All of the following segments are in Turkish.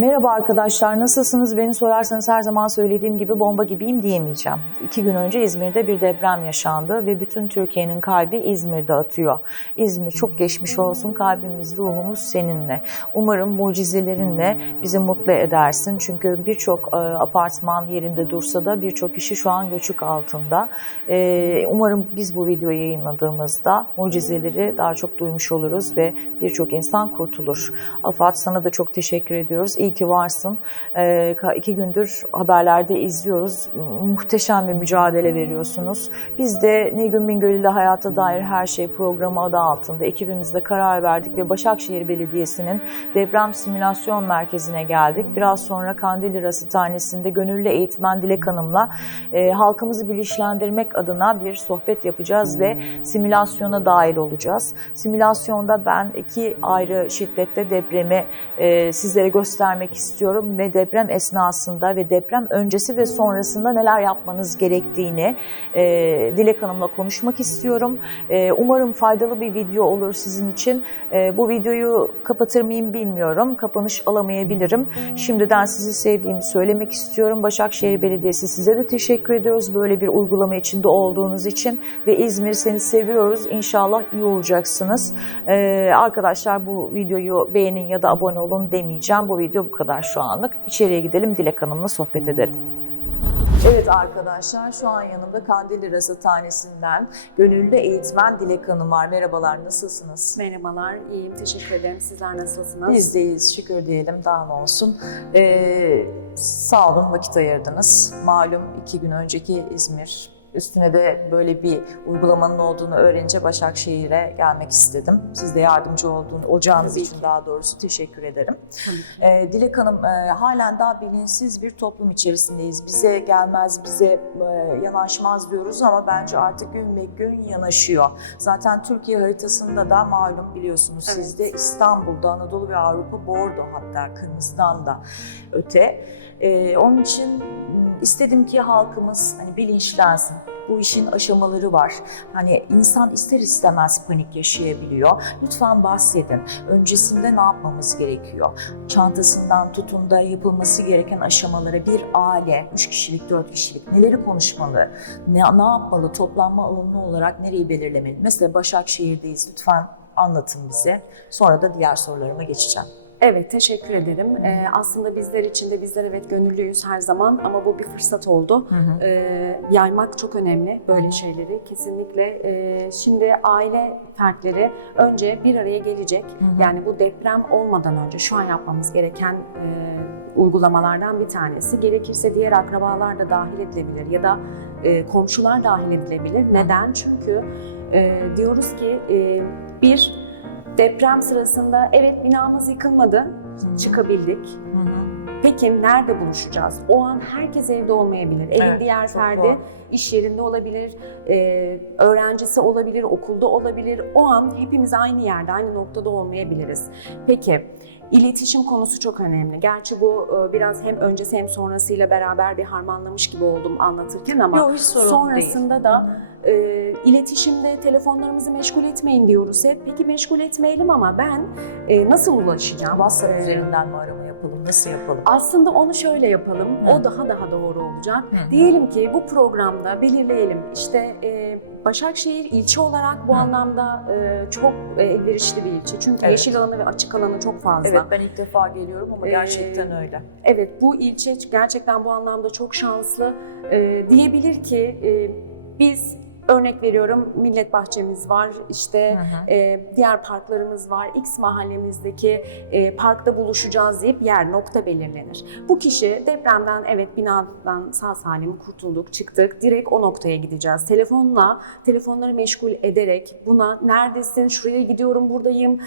Merhaba arkadaşlar, nasılsınız? Beni sorarsanız her zaman söylediğim gibi bomba gibiyim diyemeyeceğim. 2 gün önce İzmir'de bir deprem yaşandı ve bütün Türkiye'nin kalbi İzmir'de atıyor. İzmir çok geçmiş olsun, kalbimiz, ruhumuz seninle. Umarım mucizelerinle bizi mutlu edersin. Çünkü birçok apartman yerinde dursa da birçok kişi şu an göçük altında. Umarım biz bu videoyu yayınladığımızda mucizeleri daha çok duymuş oluruz ve birçok insan kurtulur. Afat, sana da çok teşekkür ediyoruz. İyi ki varsın. 2 gündür haberlerde izliyoruz. Muhteşem bir mücadele veriyorsunuz. Biz de Nilgün Bingöl ile Hayata Dair Her Şey programı adı altında ekibimizle karar verdik ve Başakşehir Belediyesi'nin deprem simülasyon merkezine geldik. Biraz sonra Kandilli Rasathanesi'nde gönüllü eğitmen Dilek Hanım'la halkımızı bilinçlendirmek adına bir sohbet yapacağız ve simülasyona dahil olacağız. Simülasyonda ben 2 ayrı şiddette depremi sizlere göstermek istiyorum ve deprem esnasında ve deprem öncesi ve sonrasında neler yapmanız gerektiğini Dilek Hanım'la konuşmak istiyorum. Umarım faydalı bir video olur sizin için. Bu videoyu kapatır mıyım bilmiyorum. Kapanış alamayabilirim. Şimdiden sizi sevdiğimi söylemek istiyorum. Başakşehir Belediyesi, size de teşekkür ediyoruz böyle bir uygulama içinde olduğunuz için ve İzmir, seni seviyoruz. İnşallah iyi olacaksınız. Arkadaşlar, bu videoyu beğenin ya da abone olun demeyeceğim. Bu video bu kadar şu anlık. İçeriye gidelim, Dilek Hanım'la sohbet edelim. Evet arkadaşlar, şu an yanımda Kandilli Rasathanesi'nden gönüllü eğitmen Dilek Hanım var. Merhabalar, nasılsınız? Merhabalar, iyiyim. Teşekkür ederim. Sizler nasılsınız? Biz de iyiyiz, şükür diyelim, daha ne olsun. Sağ olun, vakit ayırdınız. Malum 2 gün önceki İzmir, üstüne de böyle bir uygulamanın olduğunu öğrenince Başakşehir'e gelmek istedim. Siz de yardımcı olacağınız için daha doğrusu teşekkür ederim. Dilek Hanım, halen daha bilinçsiz bir toplum içerisindeyiz. Bize gelmez, bize yanaşmaz diyoruz ama bence artık gün be gün yanaşıyor. Zaten Türkiye haritasında da malum, biliyorsunuz siz de, İstanbul'da, Anadolu ve Avrupa bordo, hatta kırmızıdan da öte. Onun için istedim ki halkımız bilinçlensin. Bu işin aşamaları var. İnsan ister istemez panik yaşayabiliyor. Lütfen bahsedin. Öncesinde ne yapmamız gerekiyor? Çantasından tutun da yapılması gereken aşamalara, bir aile, 3 kişilik, 4 kişilik neleri konuşmalı? Ne yapmalı? Toplanma alanı olarak nereyi belirlemeli? Mesela Başakşehir'deyiz. Lütfen anlatın bize. Sonra da diğer sorularıma geçeceğim. Evet, teşekkür ederim. Aslında bizler için de, bizler evet gönüllüyüz her zaman ama bu bir fırsat oldu. Yaymak çok önemli böyle şeyleri kesinlikle. Şimdi aile fertleri önce bir araya gelecek. Yani bu deprem olmadan önce şu an yapmamız gereken uygulamalardan bir tanesi. Gerekirse diğer akrabalar da dahil edilebilir ya da komşular dahil edilebilir. Neden? Çünkü diyoruz ki deprem sırasında evet binamız yıkılmadı, çıkabildik. Peki nerede buluşacağız? O an herkes evde olmayabilir. Evin diğer ferdi iş yerinde olabilir, öğrencisi olabilir, okulda olabilir. O an hepimiz aynı yerde, aynı noktada olmayabiliriz. Peki, İletişim konusu çok önemli. Gerçi bu biraz hem öncesi hem sonrasıyla beraber bir harmanlamış gibi oldum anlatırken ama sonrasında da iletişimde telefonlarımızı meşgul etmeyin diyoruz hep. Peki meşgul etmeyelim ama ben nasıl ulaşacağım? WhatsApp üzerinden mi arama yapalım? Nasıl yapalım? Aslında onu şöyle yapalım. O daha doğru olacak. Diyelim ki bu programda belirleyelim. İşte Başakşehir ilçe olarak bu anlamda çok elverişli bir ilçe. Çünkü yeşil alanı ve açık alanı çok fazla. Evet, ben ilk defa geliyorum ama gerçekten öyle. Evet, bu ilçe gerçekten bu anlamda çok şanslı. Diyebilir ki biz, örnek veriyorum, Millet Bahçemiz var, işte diğer parklarımız var, X mahallemizdeki parkta buluşacağız deyip nokta belirlenir. Bu kişi depremden, evet binadan sağ salim kurtulduk, çıktık, direkt o noktaya gideceğiz. Telefonları meşgul ederek buna neredesin, şuraya gidiyorum, buradayım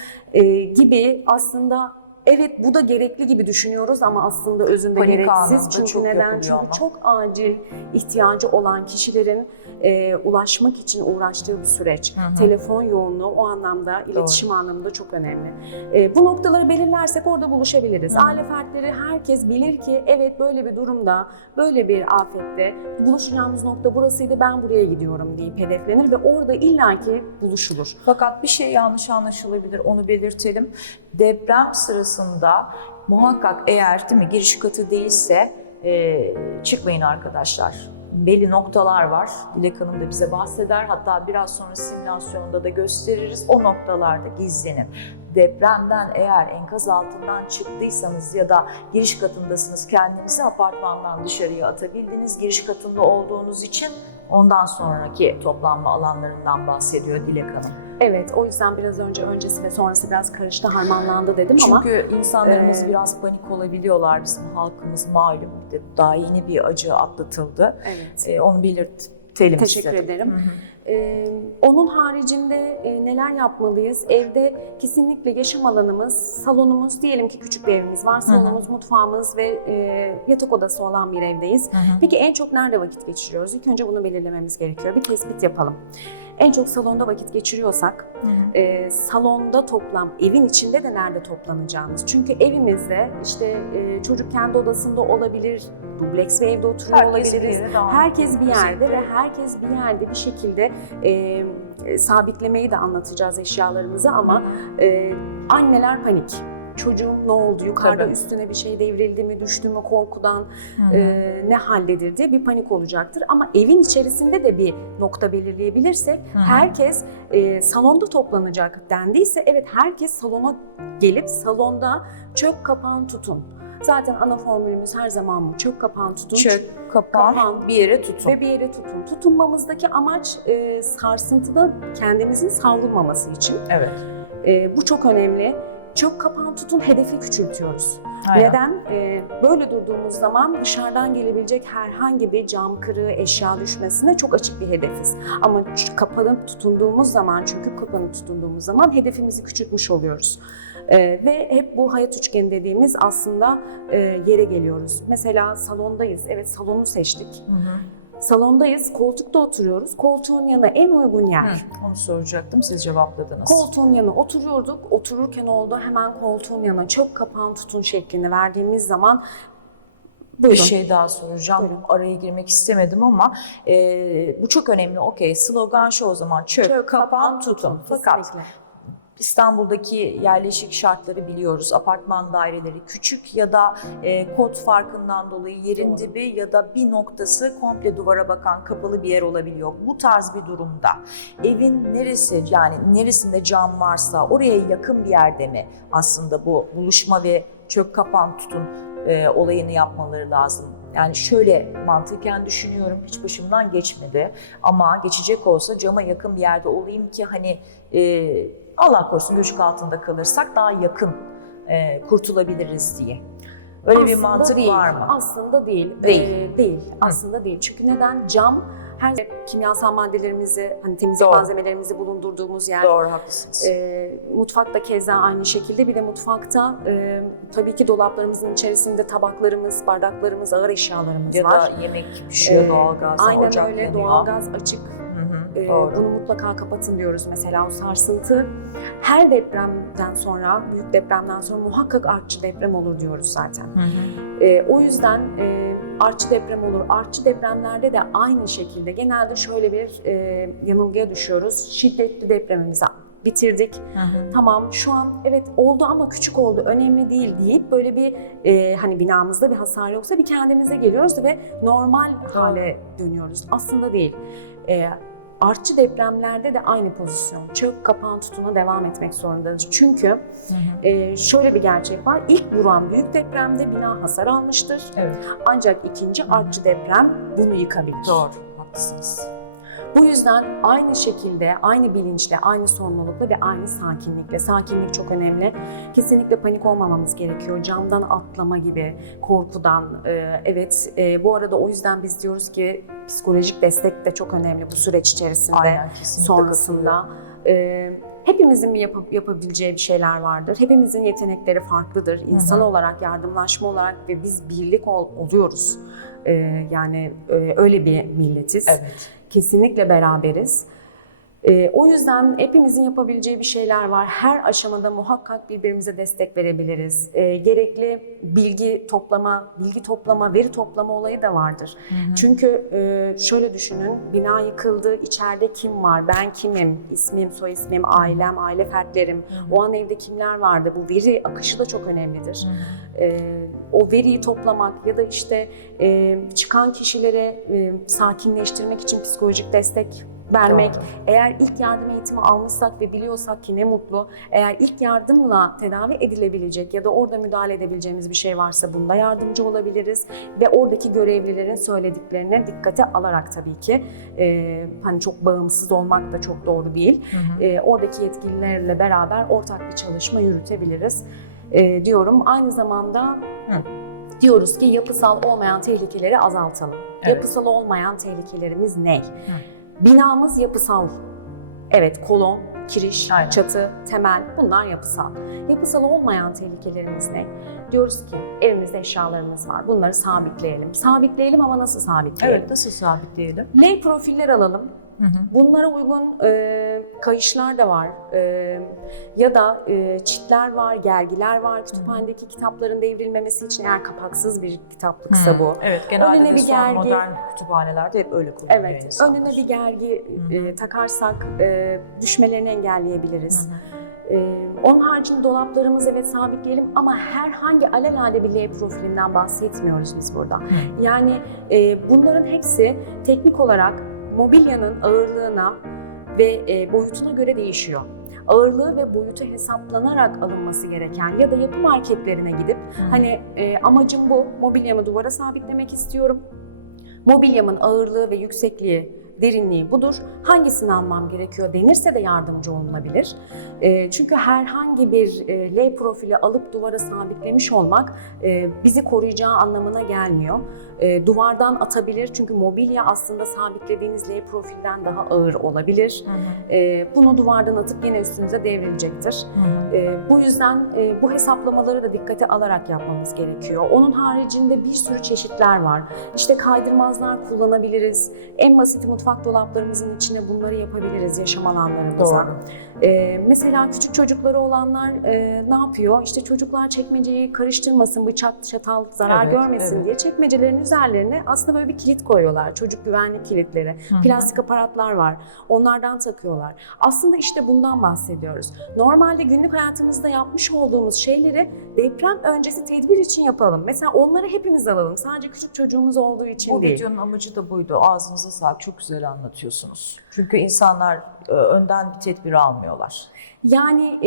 gibi aslında. Evet, bu da gerekli gibi düşünüyoruz ama aslında özünde panik gereksiz. Çünkü neden? Çünkü çok acil ihtiyacı olan kişilerin ulaşmak için uğraştığı bir süreç. Telefon yoğunluğu o anlamda, iletişim anlamında çok önemli. Bu noktaları belirlersek orada buluşabiliriz. Aile fertleri, herkes bilir ki evet böyle bir durumda, böyle bir afette buluşacağımız nokta burasıydı, ben buraya gidiyorum deyip hedeflenir ve orada illaki buluşulur. Fakat bir şey yanlış anlaşılabilir, onu belirtelim. Deprem sırasında muhakkak eğer değil mi giriş katı değilse çıkmayın arkadaşlar. Belli noktalar var. Dilek Hanım da bize bahseder. Hatta biraz sonra simülasyonda da gösteririz. O noktalarda gizlenin. Depremden eğer enkaz altından çıktıysanız ya da giriş katındasınız, kendinizi apartmandan dışarıya atabildiniz. Giriş katında olduğunuz için ondan sonraki toplanma alanlarından bahsediyor Dilek Hanım. Evet, o yüzden biraz öncesi ve sonrası biraz karıştı, harmanlandı dedim ama. Çünkü insanlarımız biraz panik olabiliyorlar. Bizim halkımız malum. Daha yeni bir acı atlatıldı. Evet. Onu belirtelim Teşekkür istedim. ederim. Onun haricinde neler yapmalıyız? Evde kesinlikle yaşam alanımız, salonumuz, diyelim ki küçük bir evimiz var. Salonumuz, mutfağımız ve yatak odası olan bir evdeyiz. Peki en çok nerede vakit geçiriyoruz? İlk önce bunu belirlememiz gerekiyor. Bir tespit yapalım. En çok salonda vakit geçiriyorsak, salonda toplam, evin içinde de nerede toplanacağımız. Çünkü evimizde işte çocuk kendi odasında olabilir, dubleks bir evde oturuyor olabiliriz. Herkes bir yerde ve herkes bir yerde bir şekilde sabitlemeyi de anlatacağız eşyalarımızı ama anneler panik. Çocuğum ne oldu? Yukarıda üstüne bir şey devrildi mi, düştü mü korkudan, ne halledir diye bir panik olacaktır. Ama evin içerisinde de bir nokta belirleyebilirsek, herkes salonda toplanacak dendiyse, evet herkes salona gelip salonda çök, kapan, tutun. Zaten ana formülümüz her zaman bu. Çök, kapan, tutun. Çök, kapan, bir yere tutun. Ve bir yere tutun. Tutunmamızdaki amaç sarsıntıda kendimizin savrulmaması için. Evet. Bu çok önemli. Çök, kapan, tutun, hedefi küçültüyoruz. Aynen. Neden? Böyle durduğumuz zaman dışarıdan gelebilecek herhangi bir cam kırığı, eşya düşmesine çok açık bir hedefiz. Ama kapanıp tutunduğumuz zaman, çöküp kapanıp tutunduğumuz zaman hedefimizi küçültmüş oluyoruz. Ve hep bu hayat üçgeni dediğimiz aslında yere geliyoruz. Mesela salondayız, evet salonu seçtik. Salondayız, koltukta oturuyoruz. Koltuğun yanı en uygun yer. Onu soracaktım, siz cevapladınız. Koltuğun yanı oturuyorduk. Otururken oldu hemen koltuğun yanına çök, kapan, tutun şeklinde verdiğimiz zaman. Buyurun. Bir şey daha soracağım. Buyurun. Araya girmek istemedim ama bu çok önemli. Okey, slogan şu o zaman. Çök, kapan, tutun. Fakat Kesinlikle. İstanbul'daki yerleşik şartları biliyoruz. Apartman daireleri küçük ya da kod farkından dolayı yerin dibi ya da bir noktası komple duvara bakan kapalı bir yer olabiliyor. Bu tarz bir durumda evin neresi, yani neresinde cam varsa oraya yakın bir yerde mi aslında bu buluşma ve çök, kapan, tutun olayını yapmaları lazım? Yani şöyle mantıken düşünüyorum, hiç başımdan geçmedi ama geçecek olsa cama yakın bir yerde olayım ki hani Allah korusun göçük altında kalırsak daha yakın kurtulabiliriz diye. Öyle Aslında bir mantık değil, var mı? Aslında değil. Değil. Aslında değil. Çünkü neden? Cam her kimyasal maddelerimizi, hani temizlik malzemelerimizi bulundurduğumuz yer. Doğru, haklısınız. Mutfakta keza aynı şekilde. Bir de mutfakta tabii ki dolaplarımızın içerisinde tabaklarımız, bardaklarımız, ağır eşyalarımız Ya var. da yemek pişiyor doğalgazla, Aynen ocak öyle, yanıyor. doğalgaz açık. Doğru. Bunu mutlaka kapatın diyoruz mesela. O sarsıntı her depremden sonra, büyük depremden sonra muhakkak artçı deprem olur diyoruz zaten. O yüzden artçı deprem olur. Artçı depremlerde de aynı şekilde genelde şöyle bir yanılgıya düşüyoruz. Şiddetli depremimizi bitirdik. Tamam şu an evet oldu ama küçük oldu, önemli değil deyip böyle bir hani binamızda bir hasar yoksa bir kendimize geliyoruz ve normal hale dönüyoruz. Aslında değil. Artçı depremlerde de aynı pozisyon. Çök, kapan, tutuna devam etmek zorundayız. Çünkü şöyle bir gerçek var. İlk vuran büyük depremde bina hasar almıştır. Evet. Ancak ikinci artçı deprem bunu yıkabilir. Doğru, haklısınız. Bu yüzden aynı şekilde, aynı bilinçle, aynı sorumlulukla ve aynı sakinlikle. Sakinlik çok önemli. Kesinlikle panik olmamamız gerekiyor. Camdan atlama gibi, korkudan. Evet, bu arada o yüzden biz diyoruz ki psikolojik destek de çok önemli bu süreç içerisinde, Aynen, kesinlikle sonrasında. Hepimizin yapabileceği bir şeyler vardır. Hepimizin yetenekleri farklıdır. İnsan olarak, yardımlaşma olarak ve biz birlik oluyoruz. Yani öyle bir milletiz. Evet. Kesinlikle beraberiz. O yüzden hepimizin yapabileceği bir şeyler var. Her aşamada muhakkak birbirimize destek verebiliriz. Gerekli bilgi toplama, veri toplama olayı da vardır. Çünkü şöyle düşünün, bina yıkıldı, içeride kim var, ben kimim, ismim, soy ismim, ailem, aile fertlerim, o an evde kimler vardı, bu veri akışı da çok önemlidir. O veriyi toplamak ya da işte çıkan kişilere sakinleştirmek için psikolojik destek vermek. Doğru. Eğer ilk yardım eğitimi almışsak ve biliyorsak ki ne mutlu. Eğer ilk yardımla tedavi edilebilecek ya da orada müdahale edebileceğimiz bir şey varsa bunda yardımcı olabiliriz. Ve oradaki görevlilerin söylediklerine dikkate alarak tabii ki hani çok bağımsız olmak da çok doğru değil. Oradaki yetkililerle beraber ortak bir çalışma yürütebiliriz diyorum. Aynı zamanda diyoruz ki yapısal olmayan tehlikeleri azaltalım. Evet. Yapısal olmayan tehlikelerimiz ne? Binamız yapısal. Evet, kolon, kiriş, Aynen. çatı, temel bunlar yapısal. Yapısal olmayan tehlikelerimiz ne? Diyoruz ki evimizde eşyalarımız var. Bunları sabitleyelim. Sabitleyelim ama nasıl sabitleyelim? Evet, nasıl sabitleyelim? L profiller alalım. Bunlara uygun kayışlar da var ya da çitler var, gergiler var. Kütüphanedeki kitapların devrilmemesi için eğer kapaksız bir kitaplıksa bu. Evet, genelde Önüne de bir son gergi- modern kütüphanelerde hep öyle kullanılıyor Evet, insanlar. önüne bir gergi takarsak düşmelerini engelleyebiliriz. Onun haricinde dolaplarımızı evet sabitleyelim ama herhangi alelade bir L profilinden bahsetmiyoruz biz burada. Yani bunların hepsi teknik olarak mobilyanın ağırlığına ve boyutuna göre değişiyor. Ağırlığı ve boyutu hesaplanarak alınması gereken ya da yapı marketlerine gidip hani amacım bu, mobilyamı duvara sabitlemek istiyorum. Mobilyamın ağırlığı ve yüksekliği, derinliği budur. Hangisini almam gerekiyor denirse de yardımcı olunabilir. Çünkü herhangi bir L profili alıp duvara sabitlemiş olmak bizi koruyacağı anlamına gelmiyor. Duvardan atabilir çünkü mobilya aslında sabitlediğiniz L profilden daha ağır olabilir. Bunu duvardan atıp yine üstünüze devrilecektir. Bu yüzden bu hesaplamaları da dikkate alarak yapmamız gerekiyor. Onun haricinde bir sürü çeşitler var. İşte kaydırmazlar kullanabiliriz. En basit mutfak dolaplarımızın içine bunları yapabiliriz yaşam alanlarımıza. Doğru. Mesela küçük çocukları olanlar ne yapıyor? İşte çocuklar çekmeceyi karıştırmasın, bıçak, çatal zarar görmesin diye çekmecelerin üzerlerine aslında böyle bir kilit koyuyorlar. Çocuk güvenlik kilitleri. Plastik aparatlar var. Onlardan takıyorlar. Aslında işte bundan bahsediyoruz. Normalde günlük hayatımızda yapmış olduğumuz şeyleri deprem öncesi tedbir için yapalım. Mesela onları hepimiz alalım. Sadece küçük çocuğumuz olduğu için Bu değil. videonun amacı da buydu. Ağzınıza sağlık. Çok güzel anlatıyorsunuz. Çünkü insanlar önden bir tedbir almıyorlar. Yani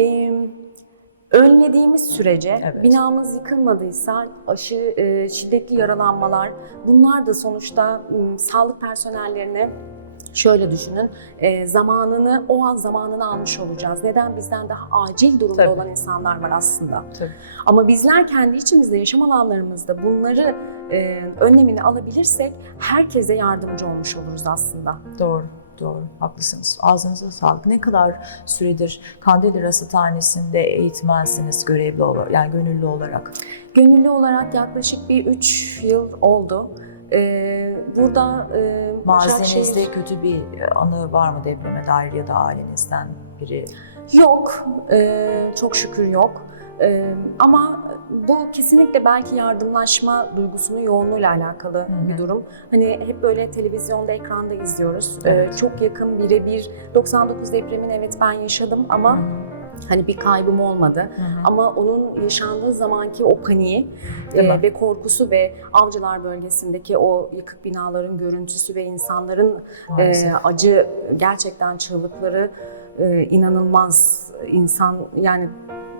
önlediğimiz sürece Evet. binamız yıkılmadıysa şiddetli yaralanmalar bunlar da sonuçta sağlık personellerine şöyle düşünün o an zamanını almış olacağız. Neden? Bizden daha acil durumda Tabii. olan insanlar var aslında. Tabii. Ama bizler kendi içimizde yaşam alanlarımızda bunları önlemini alabilirsek herkese yardımcı olmuş oluruz aslında. Doğru. Doğru, haklısınız. Ağzınıza sağlık. Ne kadar süredir Kandilli Rasathanesi'nde eğitmensiniz görevli olarak, yani gönüllü olarak? Gönüllü olarak yaklaşık bir 3 yıl oldu. Burada Mazinenizde Başakşehir- kötü bir anı var mı depreme dair ya da ailenizden biri? Yok, çok şükür yok. Ama bu kesinlikle belki yardımlaşma duygusunun yoğunluğuyla alakalı bir durum. Hani hep böyle televizyonda, ekranda izliyoruz. Evet. Çok yakın birebir 99 depremin evet ben yaşadım ama hani bir kaybım olmadı. Ama onun yaşandığı zamanki o paniği Değil mi? ve korkusu ve Avcılar bölgesindeki o yıkık binaların görüntüsü ve insanların Maalesef. acı gerçekten çığlıkları inanılmaz. İnsan yani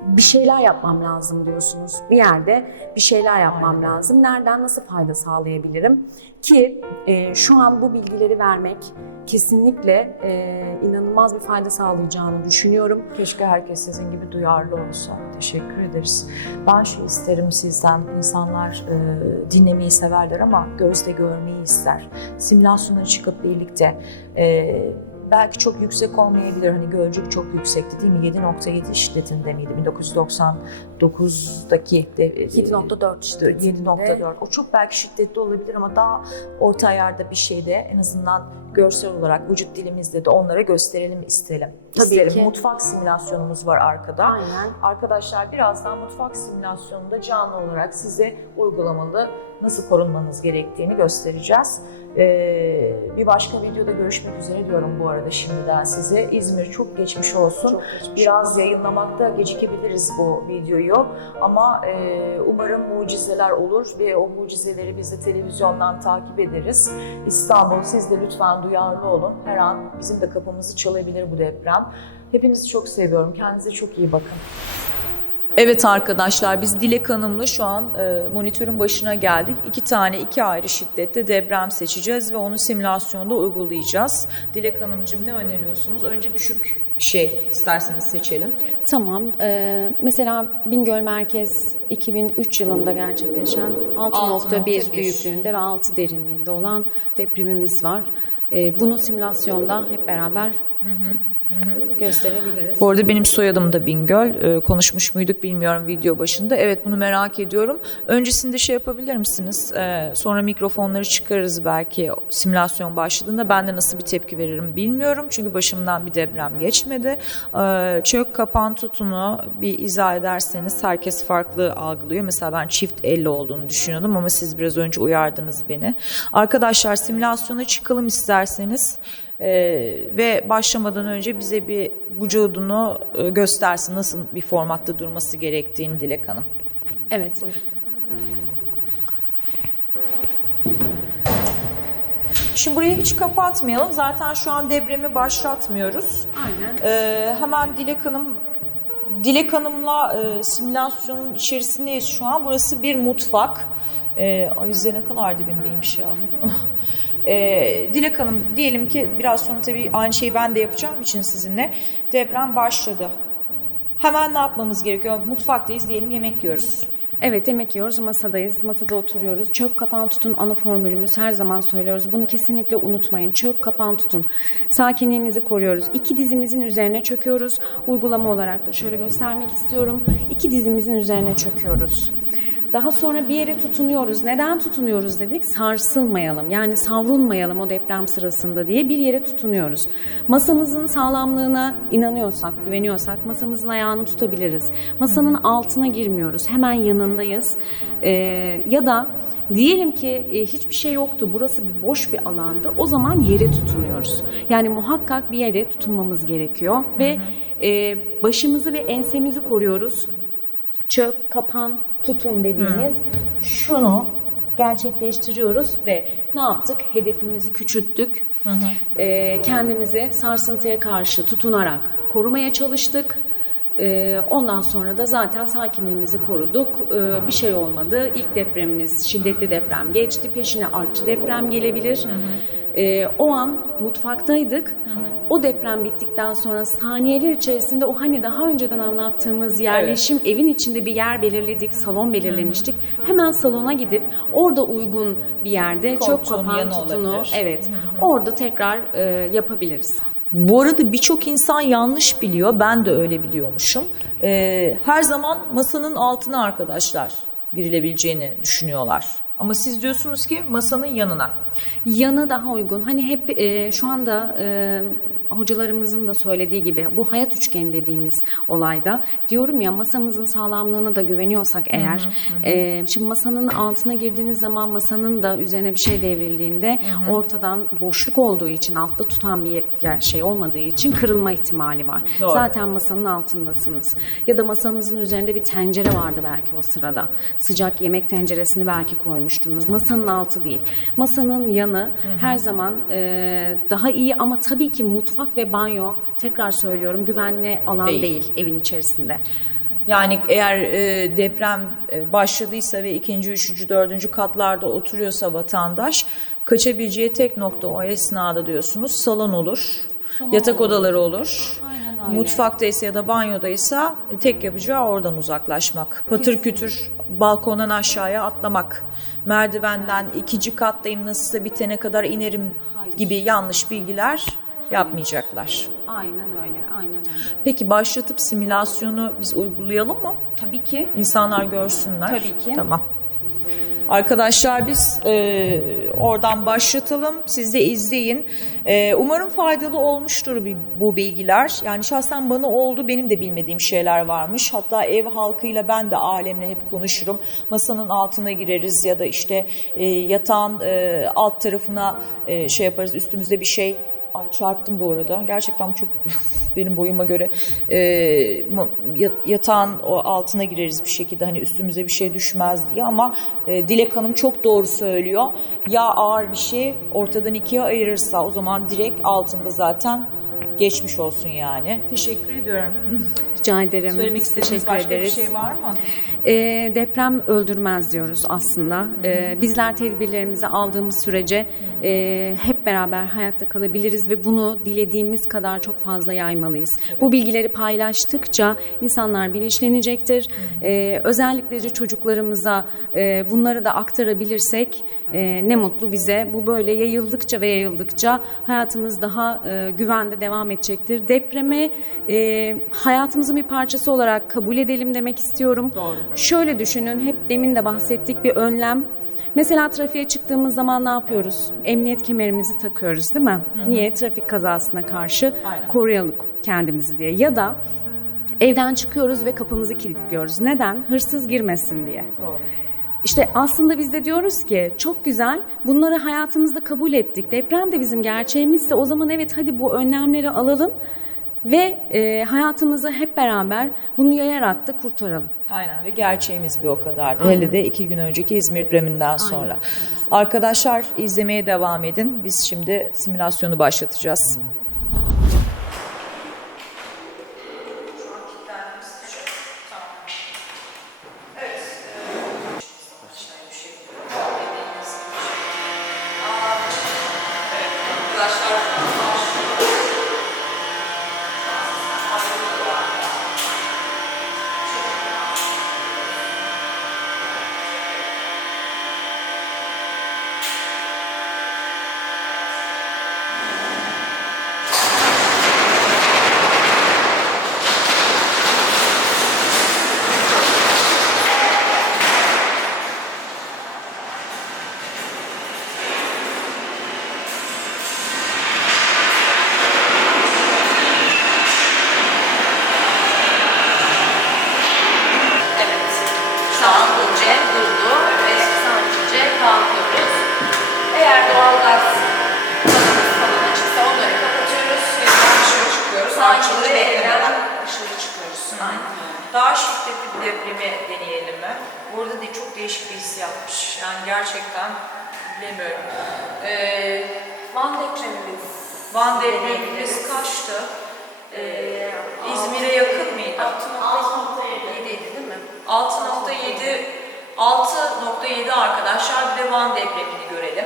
bir şeyler yapmam lazım diyorsunuz. Bir yerde bir şeyler yapmam lazım. Nereden, nasıl fayda sağlayabilirim? Ki şu an bu bilgileri vermek kesinlikle inanılmaz bir fayda sağlayacağını düşünüyorum. Keşke herkes sizin gibi duyarlı olsa. Teşekkür ederiz. Ben şu isterim sizden, insanlar dinlemeyi severler ama gözle görmeyi ister. Simülasyona çıkıp birlikte belki çok yüksek olmayabilir. Hani Gölcük çok yüksekti değil mi? 7.7 şiddetinde miydi? 1999'daki 7.4 şiddetinde. 7.4. O çok belki şiddetli olabilir ama daha orta ayarda bir şeyde en azından görsel olarak vücut dilimizde de onlara gösterelim isterim. Tabii ki. Mutfak simülasyonumuz var arkada. Aynen. Arkadaşlar birazdan mutfak simülasyonunda canlı olarak size uygulamalı nasıl korunmanız gerektiğini göstereceğiz. Bir başka videoda görüşmek üzere diyorum bu arada şimdiden size. İzmir çok geçmiş olsun. Çok geçmiş Biraz olsun. yayınlamakta gecikebiliriz bu videoyu ama umarım mucizeler olur ve o mucizeleri biz de televizyondan takip ederiz. İstanbul, siz de lütfen duyarlı olun. Her an bizim de kapımızı çalabilir bu deprem. Hepinizi çok seviyorum. Kendinize çok iyi bakın. Evet arkadaşlar, biz Dilek Hanım'la şu an monitörün başına geldik. İki ayrı şiddette deprem seçeceğiz ve onu simülasyonda uygulayacağız. Dilek Hanımcığım ne öneriyorsunuz? Önce düşük bir şey isterseniz seçelim. Tamam. Mesela Bingöl Merkez 2003 yılında gerçekleşen 6.1 büyüklüğünde ve 6 derinliğinde olan depremimiz var. Bunu simülasyonda hep beraber gösterebiliriz. Bu arada benim soyadım da Bingöl. Konuşmuş muyduk bilmiyorum video başında. Evet, bunu merak ediyorum. Öncesinde şey yapabilir misiniz? Sonra mikrofonları çıkarırız belki simülasyon başladığında. Ben de nasıl bir tepki veririm bilmiyorum. Çünkü başımdan bir deprem geçmedi. Çök kapan tutunu bir izah ederseniz herkes farklı algılıyor. Mesela ben çift elle olduğunu düşünüyordum ama siz biraz önce uyardınız beni. Arkadaşlar simülasyona çıkalım isterseniz. Ve başlamadan önce bize bir vücudunu göstersin, nasıl bir formatta durması gerektiğini Dilek Hanım. Evet. Şimdi burayı hiç kapatmayalım. Zaten şu an depremi başlatmıyoruz. Aynen. Hemen Dilek Hanım'la simülasyonun içerisindeyiz şu an. Burası bir mutfak. Ay yüzde ne kadar dibimdeymiş ya. Dilek Hanım, diyelim ki biraz sonra tabii aynı şeyi ben de yapacağım için sizinle. Deprem başladı. Hemen ne yapmamız gerekiyor? Mutfaktayız diyelim, yemek yiyoruz. Evet, yemek yiyoruz, masadayız, masada oturuyoruz. Çök kapan tutun ana formülümüz, her zaman söylüyoruz. Bunu kesinlikle unutmayın. Çök kapan tutun. Sakinliğimizi koruyoruz. İki dizimizin üzerine çöküyoruz. Uygulama olarak da şöyle göstermek istiyorum. İki dizimizin üzerine çöküyoruz. Daha sonra bir yere tutunuyoruz. Neden tutunuyoruz dedik? Sarsılmayalım, yani savrulmayalım o deprem sırasında diye bir yere tutunuyoruz. Masamızın sağlamlığına inanıyorsak, güveniyorsak masamızın ayağını tutabiliriz. Masanın altına girmiyoruz, hemen yanındayız. Ya da diyelim ki hiçbir şey yoktu, burası bir boş bir alandı, o zaman yere tutunuyoruz. Yani muhakkak bir yere tutunmamız gerekiyor ve başımızı ve ensemizi koruyoruz. Çök, kapan, tutun dediğimiz şunu gerçekleştiriyoruz ve ne yaptık? Hedefimizi küçülttük. Kendimizi sarsıntıya karşı tutunarak korumaya çalıştık. Ondan sonra da zaten sakinliğimizi koruduk. Bir şey olmadı. İlk depremimiz, şiddetli deprem geçti. Peşine artçı deprem gelebilir. O an mutfaktaydık. O deprem bittikten sonra saniyeler içerisinde o hani daha önceden anlattığımız yerleşim evin içinde bir yer belirledik, salon belirlemiştik. Hemen salona gidip orada uygun bir yerde çök kapan tutunu orada tekrar yapabiliriz. Bu arada birçok insan yanlış biliyor. Ben de öyle biliyormuşum. Her zaman masanın altına arkadaşlar girilebileceğini düşünüyorlar. Ama siz diyorsunuz ki masanın yanına. Yanı daha uygun. Hani hep şu anda hocalarımızın da söylediği gibi bu hayat üçgeni dediğimiz olayda diyorum ya, masamızın sağlamlığına da güveniyorsak eğer şimdi masanın altına girdiğiniz zaman masanın da üzerine bir şey devrildiğinde ortadan boşluk olduğu için, altta tutan bir şey olmadığı için kırılma ihtimali var. Doğru. Zaten masanın altındasınız. Ya da masanızın üzerinde bir tencere vardı belki o sırada. Sıcak yemek tenceresini belki koymuştunuz. Masanın altı değil. Masanın yanı her zaman daha iyi ama tabii ki mutfak ve banyo, tekrar söylüyorum, güvenli alan değil evin içerisinde. Yani eğer deprem başladıysa ve 2., 3., 4. katlarda oturuyorsa vatandaş, kaçabileceği tek nokta o esnada diyorsunuz salon olur, yatak odaları olur. Aynen öyle. Mutfaktaysa ya da banyodaysa tek yapacağı oradan uzaklaşmak. Patır kütür balkondan aşağıya atlamak, merdivenden 2. kattayım nasılsa bitene kadar inerim gibi yanlış bilgiler yapmayacaklar. Aynen öyle, aynen öyle. Peki başlatıp simülasyonu biz uygulayalım mı? Tabii ki. İnsanlar görsünler. Tabii ki. Tamam. Arkadaşlar biz oradan başlatalım. Siz de izleyin. Umarım faydalı olmuştur bu bilgiler. Yani şahsen bana oldu. Benim de bilmediğim şeyler varmış. Hatta ev halkıyla ben de ailemle hep konuşurum. Masanın altına gireriz ya da işte yatağın alt tarafına şey yaparız. Üstümüzde bir şey. Ay, çarptım bu arada. Gerçekten çok benim boyuma göre yatağın o altına gireriz bir şekilde, hani üstümüze bir şey düşmez diye, ama Dilek Hanım çok doğru söylüyor. Ya ağır bir şey ortadan ikiye ayırırsa o zaman direkt altında zaten geçmiş olsun yani. Teşekkür ediyorum. Rica ederim. Söylemek istediğiniz başka bir şey var mı? Deprem öldürmez diyoruz aslında. Bizler tedbirlerimizi aldığımız sürece hep beraber hayatta kalabiliriz ve bunu dilediğimiz kadar çok fazla yaymalıyız. Evet. Bu bilgileri paylaştıkça insanlar bilinçlenecektir. Özellikle de çocuklarımıza bunları da aktarabilirsek ne mutlu bize. Bu böyle yayıldıkça ve yayıldıkça hayatımız daha güvende devam edecektir. Depremi hayatımızın bir parçası olarak kabul edelim demek istiyorum. Doğru. Şöyle düşünün, hep demin de bahsettik, bir önlem. Mesela trafiğe çıktığımız zaman ne yapıyoruz? Emniyet kemerimizi takıyoruz, değil mi? Hı-hı. Niye? Trafik kazasına karşı koruyalım kendimizi diye. Ya da evden çıkıyoruz ve kapımızı kilitliyoruz. Neden? Hırsız girmesin diye. Doğru. İşte aslında biz de diyoruz ki çok güzel, bunları hayatımızda kabul ettik. Deprem de bizim gerçeğimizse o zaman evet, hadi bu önlemleri alalım ve hayatımızı hep beraber bunu yayarak da kurtaralım. Aynen, ve gerçeğimiz bir o kadardı. Hele de 2 gün önceki İzmir depreminden sonra. Aynen. Arkadaşlar izlemeye devam edin. Biz şimdi simülasyonu başlatacağız. Daha şiddetli bir depremi deneyelim mi? Burada da çok değişik bir his yapmış. Yani gerçekten bilemiyorum. Van depremimiz kaçtı? İzmir'e yakın mıydı? 6.7'ydi değil mi? 6.7 arkadaşlar. Bir de Van depremini görelim.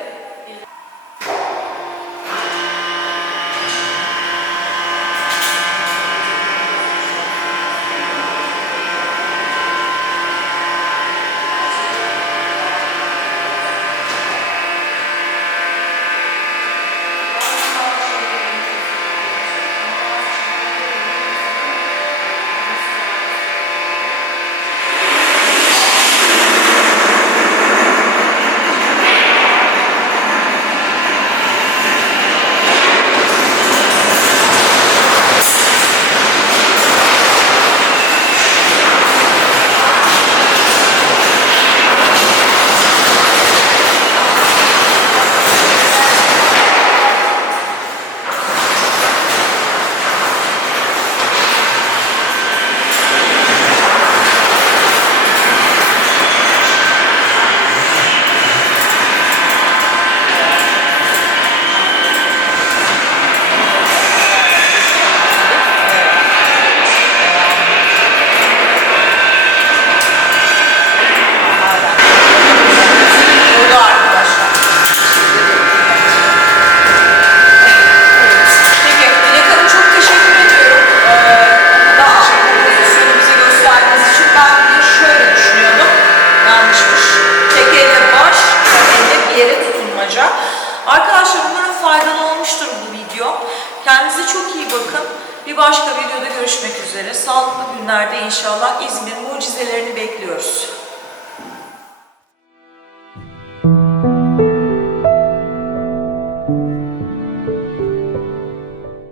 Arkadaşlar umarım faydalı olmuştur bu video. Kendinize çok iyi bakın. Bir başka videoda görüşmek üzere. Sağlıklı günlerde inşallah İzmir mucizelerini bekliyoruz.